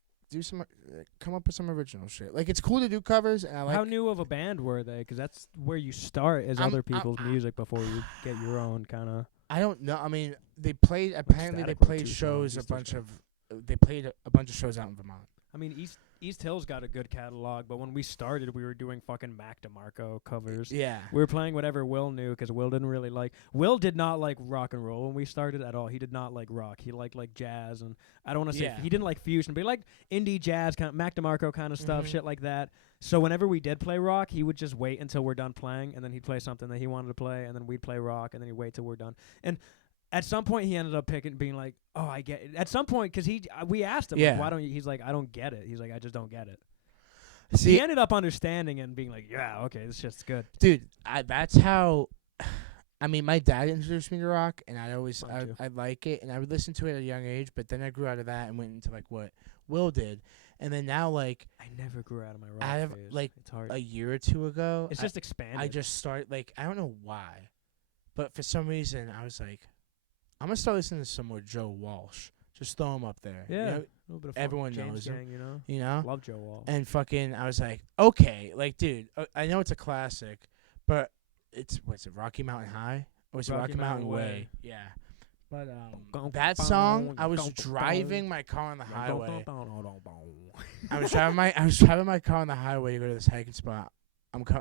come up with some original shit. Like, it's cool to do covers. And I like. How new of a band were they? Because that's where you start is other people's music before you get your own kind of. I don't know. I mean, apparently they played shows, they played a bunch of shows out in Vermont. I mean, East Hill's got a good catalog, but when we started, we were doing fucking Mac DeMarco covers. Yeah. We were playing whatever Will knew because Will did not like rock and roll when we started at all. He did not like rock. He liked like jazz, and I don't want to say he didn't like fusion, but he liked indie jazz, kind of Mac DeMarco kind of stuff, shit like that. So whenever we did play rock, he would just wait until we're done playing, and then he'd play something that he wanted to play, and then we'd play rock, and then he'd wait till we're done. And At some point, he ended up being like, "Oh, I get it." At some point, because we asked him, Yeah. like, "Why don't you?" He's like, "I don't get it." He's like, "I just don't get it." See, He ended up understanding and being like, "Yeah, okay, this shit's good." dude, that's how. I mean, my dad introduced me to rock, and I like it, and I would listen to it at a young age. But then I grew out of that and went into like what Will did, and then now like I never grew out of my rock I have phase. like It's hard. a year or two ago. It's just expanded. I just started like I don't know why, but for some reason I was like, I'm gonna start listening to some more Joe Walsh. Just throw him up there. Yeah. You know, A little bit of everyone James knows Gang, him. You know. Love Joe Wall. And fucking, I was like, okay, like, dude, I know it's a classic, but what's it, Rocky Mountain High? Or was it Rocky Mountain Way? Yeah. But that song, I was driving my car on the highway. I was driving my car on the highway to go to this hiking spot.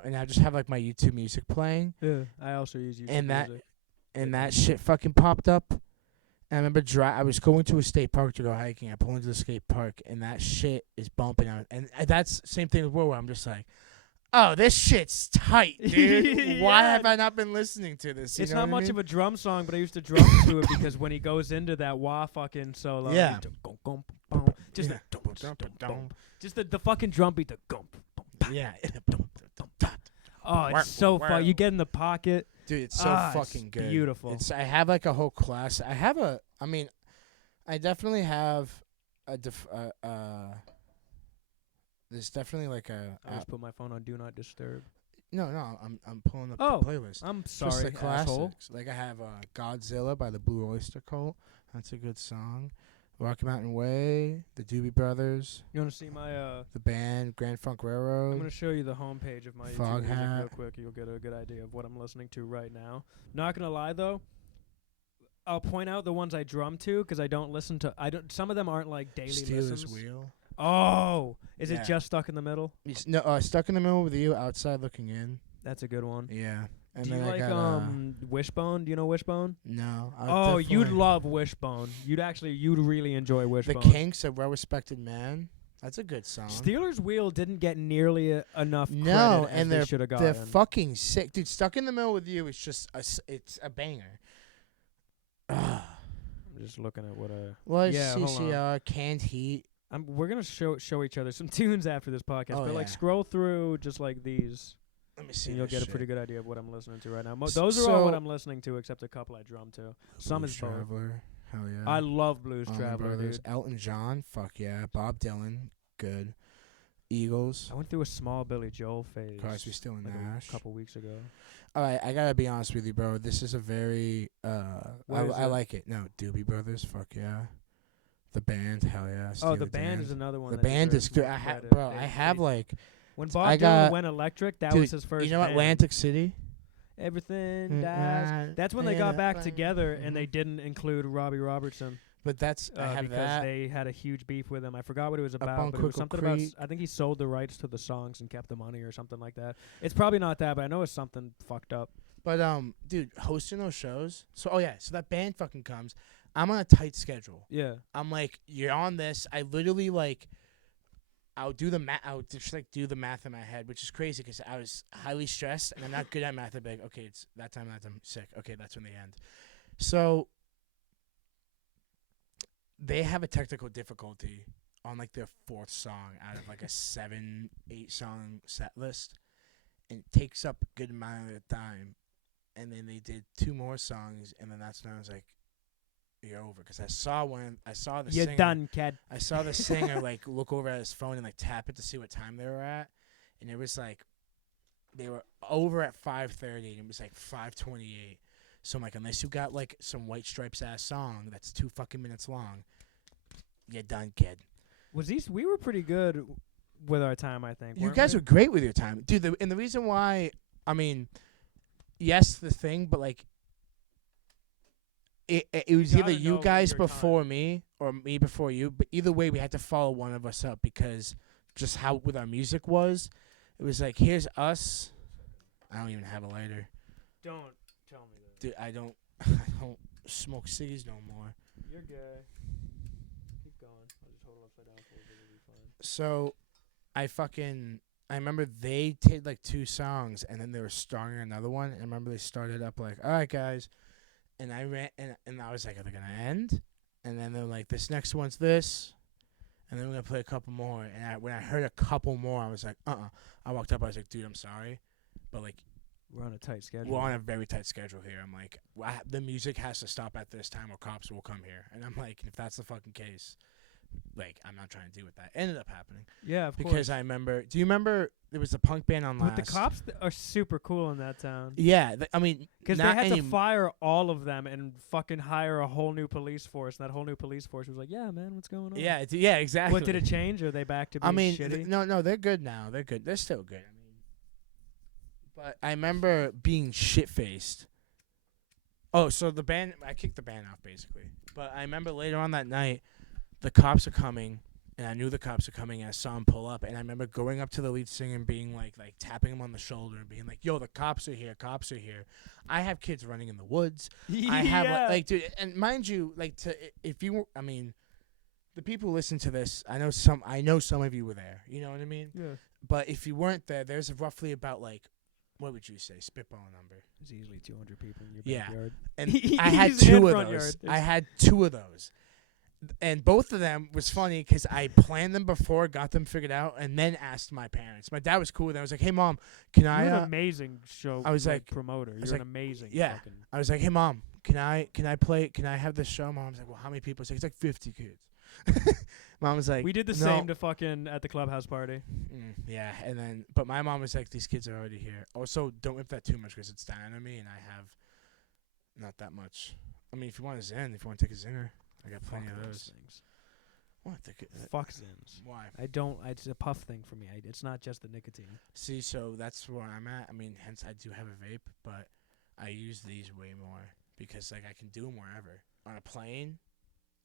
And I just have like my YouTube music playing. Yeah, I also use YouTube And music. that shit fucking popped up. And I remember I was going to a state park to go hiking. I pull into the skate park, and that shit is bumping out. And that's same thing with Will, where I'm just like, oh, this shit's tight, dude. Why have I not been listening to this? It's not much of a drum song, but I used to drum to it because when he goes into that wah fucking solo, Yeah. Just Yeah. just the fucking drum beat, the gump. Yeah. Oh, it's so fun. You get in the pocket. Dude, it's so fucking good. Beautiful. I have like a whole class. I definitely have there's definitely like I just put my phone on Do Not Disturb. No, I'm pulling up Oh, the playlist. I'm Just sorry, the classics. asshole. Like I have Godzilla by the Blue Oyster Cult. That's a good song. Rocky Mountain Way, the Doobie Brothers, You want to see my the band Grand Funk I'm Railroad. going to show you the homepage of my Fog YouTube music Hat. real quick. You'll get a good idea of what I'm listening to right now. Not going to lie, though. I'll point out the ones I drum to because I don't listen to. Some of them aren't like daily Steelers listens. Wheel. Oh, is Yeah. it just Stuck in the Middle? No, Stuck in the Middle with You, Outside Looking In. That's a good one. Yeah. And Do then you I like got Wishbone? Do you know Wishbone? no. Oh, you'd love Wishbone. You'd really enjoy The Wishbone. Kinks, A Well-Respected Man. That's a good song. Steelers Wheel didn't get nearly enough No, credit as and they should have they're gotten. fucking sick, dude. Stuck in the Middle with You is just it's a banger. I'm just looking at what Well, Yeah, hold CCR, Canned Heat. we're gonna show each other some tunes after this podcast. Oh, but like yeah. scroll through just like these, Let me see. and you'll this get a pretty shit. good idea of what I'm listening to right now. S- Those are all what so- I'm listening to, except a couple I drum to. Some Blues is both. Traveler. Hell yeah. I love Blues Allman Traveler, Brothers. dude. Elton John. Fuck yeah. Bob Dylan. Good. Eagles. I went through a small Billy Joel phase. Crosby, Still and like Nash. a couple weeks ago. All right, I gotta be honest with you, bro. This is a very What is I it? like it. No, Doobie Brothers. Fuck yeah. The band. Hell yeah. Oh, the Steely band Dan. is another one. The that band is deserves good. more I credit. bro. They- I have they- like when Bob I Dylan got- went electric. That dude, was his first. You know band. Atlantic City. Everything dies. That's when they got back together, and they didn't include Robbie Robertson. But that's I have because that. they had a huge beef with him. I forgot what it was on about, but it was Quickle something about. Creek. I think he sold the rights to the songs and kept the money or something like that. It's probably not that, but I know it's something fucked up. But dude, hosting those shows. So so that band fucking comes. I'm on a tight schedule. Yeah. I'm like, you're on this. I literally like. I'll do the math. I'll just like do the math in my head, which is crazy because I was highly stressed and I'm not good at math. I'd be like, okay, it's that time. I'm sick. Okay, that's when they end. So they have a technical difficulty on like their fourth song out of like a 7-8 song set list, and it takes up a good amount of their time. And then they did 2 more songs, and then that's when I was like, "You're over." Because I saw the You're singer. done, kid. I saw the singer like look over at his phone and like tap it to see what time they were at, and it was like they were over at 5:30, and it was like 5:28. So I'm like, unless you got like some White Stripes ass song that's 2 fucking minutes long, you're done, kid. We were pretty good with our time, I think. You weren't guys we? were great with your time, dude. And the reason why, I mean, yes, the thing, but like. It was You either gotta you know guys your before time. me or me before you, but either way we had to follow one of us up because just how with our music was, it was like here's us. I don't even have a lighter, Don't tell me that. dude. I don't smoke cigs no more. You're gay. Keep going. I'll just hold it upside down for you. It'll be fine. So, I remember they did like 2 songs and then they were starting another one. And I remember they started up like, all right guys, and I ran, and I was like, are they gonna end? And then they're like, this next one's this, and then we're gonna play a couple more. And when I heard a couple more, I was like, I walked up, I was like, dude, I'm sorry, but like, We're on a tight schedule. we're on a very tight schedule here. I'm like, the music has to stop at this time, or cops will come here. And I'm like, if that's the fucking case, like, I'm not trying to deal with that. Ended up happening. Yeah, of Because course. I remember. Do you remember there was a punk band on last? But the cops are super cool in that town. Yeah, I mean, Because they not had any, to fire all of them and fucking hire a whole new police force. And that whole new police force was like, yeah, man, what's going on? Yeah, yeah, exactly. What, did it change? Or are they back to being I mean, shitty? no, they're good now. They're good. They're still good. I mean, but I remember being shit faced. Oh, so the band, I kicked the band off basically. But I remember later on that night, the cops are coming, and I knew the cops were coming, and I saw him pull up, and I remember going up to the lead singer and being like tapping him on the shoulder and being like, "Yo, the cops are here, cops are here." I have kids running in the woods. I have like, dude, and mind you, like, if you, I mean, the people who listen to this, I know some of you were there. You know what I mean? Yeah. But if you weren't there, there's roughly about like, what would you say, spitball number? There's easily 200 people in your Yeah. backyard. And I had two of front those. yard. I had two of those. And both of them was funny because I planned them before, got them figured out, and then asked my parents. My dad was cool with it. I was like, "Hey, Mom, can I?" You're an amazing show. I was like, promoter. You're like, an amazing. yeah. Fucking I was like, "Hey, Mom, can I play? Can I have this show?" Mom's like, "Well, how many people?" It's like 50 kids. Mom was like, we did the "No." same to fucking at the clubhouse party. Yeah, and then, but my mom was like, "These kids are already here." Also, don't whip that too much because it's dying on me, and I have not that much. I mean, if you want a Zen, if you want to take a Zinger, I got plenty of those. Things. What? Fuck Zins. Why? I don't. It's a puff thing for me. It's not just the nicotine. See, so that's where I'm at. I mean, hence I do have a vape, but I use these way more because like I can do them wherever. On a plane,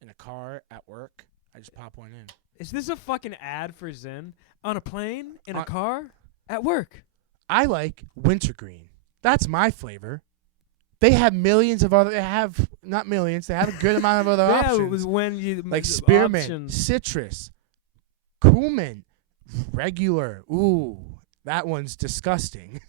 in a car, at work, I just pop one in. Is this a fucking ad for Zyn? On a plane, in a car, at work. I like wintergreen. That's my flavor. They have millions of other. They have not millions. They have a good amount of other options. Yeah, it was when you like spearmint, options. citrus, cumin, regular. Ooh, that one's disgusting.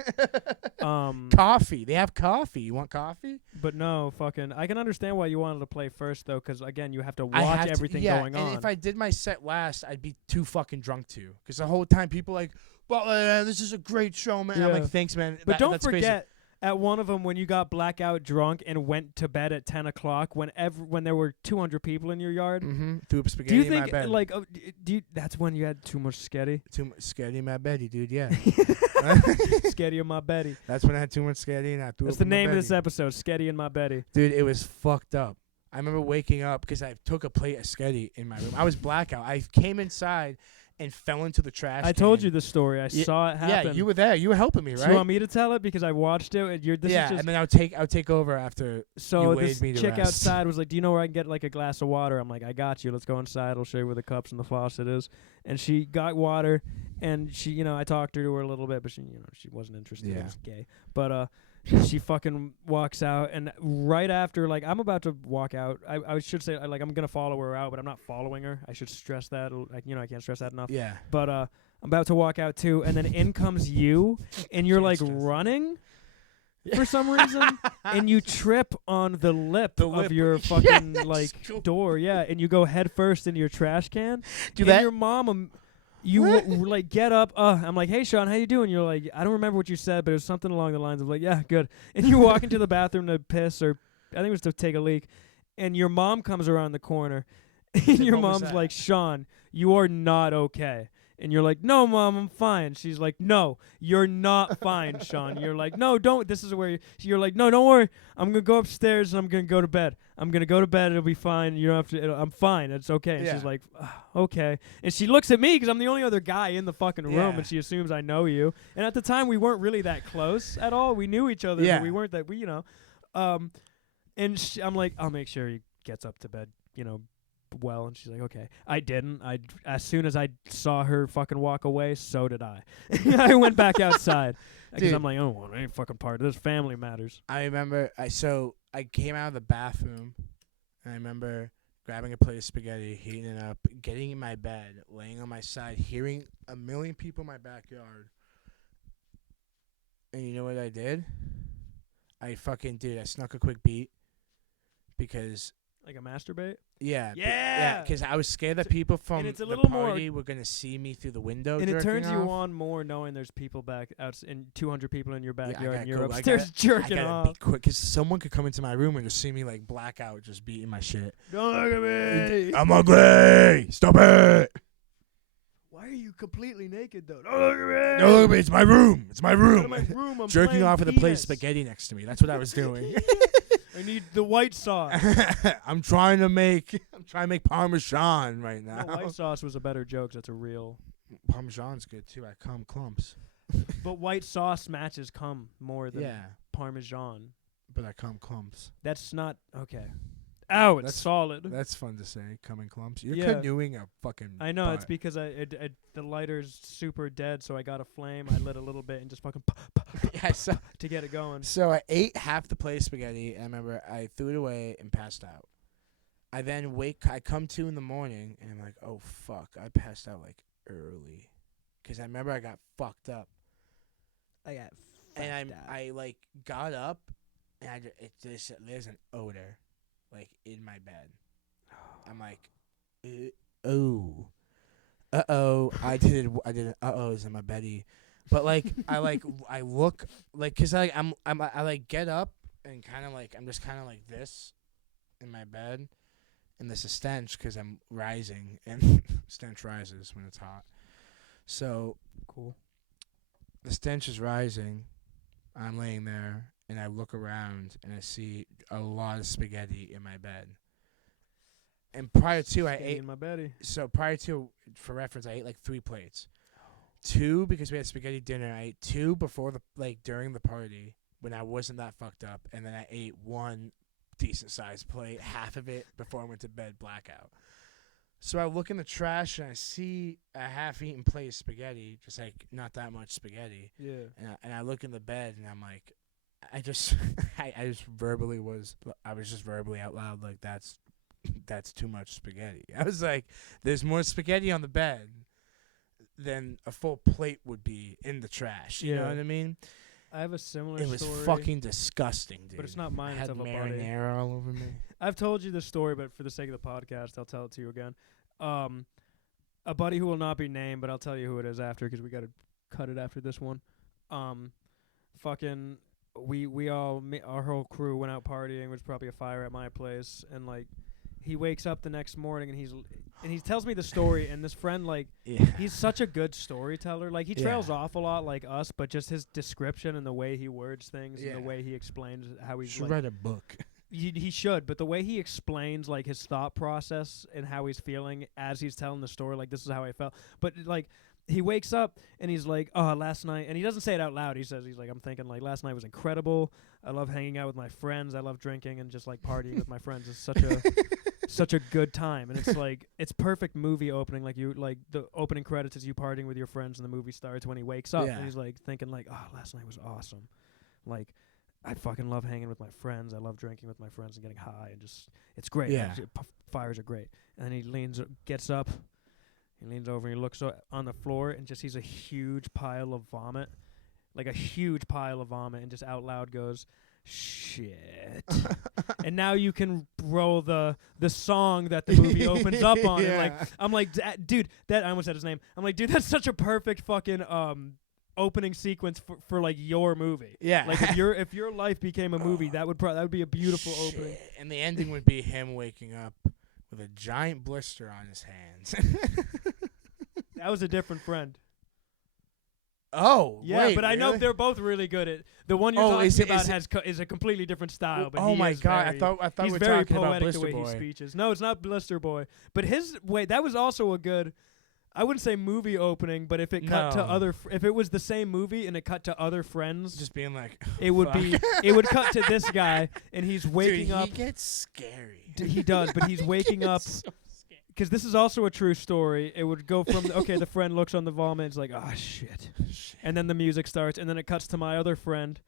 Coffee. They have coffee. You want coffee? But no, fucking. I can understand why you wanted to play first though, because again, you have to watch everything going on. And if I did my set last, I'd be too fucking drunk too. Because the whole time people like, well, this is a great show, man. Yeah. I'm like, thanks, man. But don't that's forget. crazy. At one of them, when you got blackout drunk and went to bed at 10 o'clock, when there were 200 people in your yard, Threw up do spaghetti you in my think bed. like that's when you had too much Sghetti? Too much spaghetti in my Beddy, dude. Yeah. Sghetti and my Beddy. That's when I had too much spaghetti and I threw That's up the in my name of Beddy. this episode, Sghetti and my Beddy. Dude, it was fucked up. I remember waking up because I took a plate of spaghetti in my room. I was blackout. I came inside and fell into the trash. I told you the story. I saw it happen. Yeah, you were there. You were helping me, right? So you want me to tell it because I watched it? And this is just, and then I'll take over after. so you this laid me to chick rest. outside was like, "Do you know where I can get like a glass of water?" I'm like, "I got you. Let's go inside. I'll show you where the cups and the faucet is." And she got water, and she, I talked to her a little bit, but she wasn't interested. Yeah. It was gay, but she fucking walks out, and right after, like, I'm about to walk out. I should say, like, I'm gonna follow her out, but I'm not following her. I should stress that. Like, I can't stress that enough. Yeah. But I'm about to walk out too, and then in comes you, and you're Can't like stress that. running for some reason, and you trip on the lip The of lip. your Yeah, fucking that's like cool. door, and you go head first into your trash can. Do and that? your mom, you like get up. I'm like, "Hey, Sean, how you doing?" You're like, "I don't remember what you said, but it was something along the lines of like, yeah, good." And you walk into the bathroom to piss, or I think it was to take a leak, and your mom comes around the corner, and your what was mom's that? like, "Sean, you are not okay." And you're like, "No, Mom, I'm fine." She's like, "No, you're not fine, Sean." You're like, "No, don't." This is where you're like, "No, don't worry. I'm going to go upstairs and I'm going to go to bed. I'm going to go to bed. It'll be fine. You don't have to. I'm fine. It's okay." And she's Yeah. like, "Okay." And she looks at me because I'm the only other guy in the fucking room, Yeah. and she assumes I know you. And at the time, we weren't really that close at all. We knew each other, Yeah. but we weren't that, and I'm like, "I'll make sure he gets up to bed, well." And she's like, "Okay." I didn't. As soon as I saw her fucking walk away, so did I. I went back outside because Dude. I'm like, "Oh, well, I ain't fucking part of this. Family matters." I remember. I came out of the bathroom, and I remember grabbing a plate of spaghetti, heating it up, getting in my bed, laying on my side, hearing a million people in my backyard. And you know what I did? I snuck a quick beat, because Like a masturbate. yeah, Yeah! because I was scared that people from it's a the little more- party were gonna see me through the window. And it jerking turns you off. on more knowing there's people back out and 200 people in your I backyard and gotta you're go- I upstairs I jerking gotta off. be quick because someone could come into my room and just see me like black out, just beating my shit. Don't look at me. I'm ugly. Stop it. Why are you completely naked though? Don't look at me. No, look at me. It's my room. It's my Go to room. my room. I'm Jerking playing off with a plate of penis. spaghetti next to me. That's what I was doing. I need the white sauce. I'm trying to make Parmesan right No, now. white sauce was a better joke. That's a real. Parmesan's good too. I come clumps. But white sauce matches cum more than Yeah, Parmesan. but I come clumps. That's not okay. Ow, it's That's- solid. That's fun to say. Coming clumps. You're Yeah. canoeing a fucking. I know it's butt. because the lighter's super dead, so I got a flame. I lit a little bit and just fucking Yeah, to get it going. So I ate half the plate of spaghetti, and I remember I threw it away and passed out. I then I come to in the morning, and I'm like, oh, fuck. I passed out, like, early. Because I remember I got fucked up. I got And I like, got up, and there's an odor, like, in my bed. I'm like, oh. Uh-oh. I did an uh-ohs in my Beddy. But like I look like cuz I like get up and kind of like I'm just kind of like this in my bed and there's a stench cuz I'm rising and stench rises when it's hot. So cool. The stench is rising. I'm laying there and I look around and I see a lot of spaghetti in my bed. And prior to I ate in my Beddy. So prior to, for reference, I ate like 3 plates. 2 because we had spaghetti dinner. I ate 2 before during the party when I wasn't that fucked up, and then I ate 1 decent sized plate, half of it before I went to bed, blackout. So I look in the trash and I see a half-eaten plate of spaghetti, just like not that much spaghetti. Yeah. And I look in the bed and I'm like, I was just verbally out loud like that's too much spaghetti. I was like, there's more spaghetti on the bed than a full plate would be in the trash. You know what I mean? I have a similar It was story. fucking disgusting, dude. But it's not mine, I had it's of a buddy. marinara all over me. I've told you this story, but for the sake of the podcast, I'll tell it to you again. A buddy who will not be named, but I'll tell you who it is after because we got to cut it after this one. Fucking, our whole crew went out partying. There was probably a fire at my place, and like, he wakes up the next morning and he tells me the story. And this friend, like, he's such a good storyteller. Like, he trails off a lot like us, but just his description and the way he words things and the way he explains how he's should write a book. He should, but the way he explains like his thought process and how he's feeling as he's telling the story, like, this is how I felt. But like, he wakes up and he's like, oh, last night, and he doesn't say it out loud. He's like, I'm thinking like last night was incredible. I love hanging out with my friends. I love drinking and just like partying with my friends. It's such a good time. And it's like, it's perfect movie opening. Like, you like the opening credits is you partying with your friends and the movie starts when he wakes up and he's like thinking like, oh, last night was awesome. Like, I fucking love hanging with my friends. I love drinking with my friends and getting high and just, it's great. Yeah. Fires are great. And then he gets up, he leans over and he looks on the floor and just sees a huge pile of vomit, like a huge pile of vomit, and just out loud goes, shit. And now you can roll the song that the movie opens up on. And like, I'm like, dude, I almost said his name. I'm like, dude, that's such a perfect fucking opening sequence for like your movie. Yeah. Like, if your life became a movie, that would be a beautiful opening. And the ending would be him waking up with a giant blister on his hands. That was a different friend. Oh, yeah, wait, but I know really? they're both really good at the one you're talking about is a completely different style. But oh he my is god, very, I thought he's we were very talking about poetic Blister the way Boy. he speeches. No, it's not Blister Boy, but his way that was also a good. I wouldn't say movie opening, but if it cut to if it was the same movie and it cut to other friends, just being like, it would be it would cut to this guy and he's waking up. He gets scary. He does, but he's waking up. Because this is also a true story. It would go from, the friend looks on the vomit, it's like, oh, shit. And then the music starts, and then it cuts to my other friend,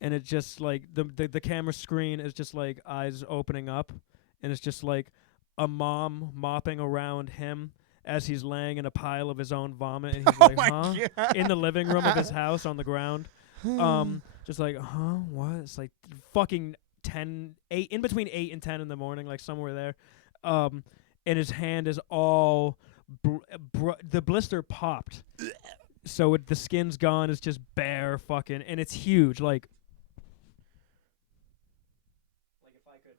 and it's just like, the camera screen is just like eyes opening up, and it's just like a mom mopping around him as he's laying in a pile of his own vomit, and he's like, huh? God. In the living room of his house on the ground. Just like, huh? What? It's like fucking 8 in between 8 and 10 in the morning, like somewhere there. And his hand is all the blister popped. So the skin's gone. It's just bare fucking, and it's huge. Like if I could,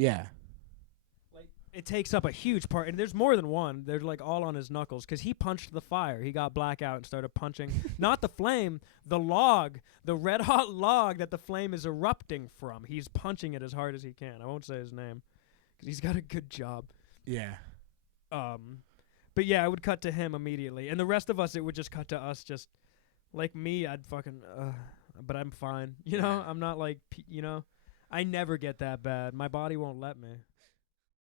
Yeah. like it takes up a huge part, and there's more than one. They're like all on his knuckles because he punched the fire. He got blackout and started punching not the flame, the log, the red hot log that the flame is erupting from. He's punching it as hard as he can. I won't say his name because he's got a good job. Yeah. But yeah, I would cut to him immediately, and the rest of us, it would just cut to us. Just like me, I'd fucking. But I'm fine. You know, I'm not like. You know, I never get that bad. My body won't let me.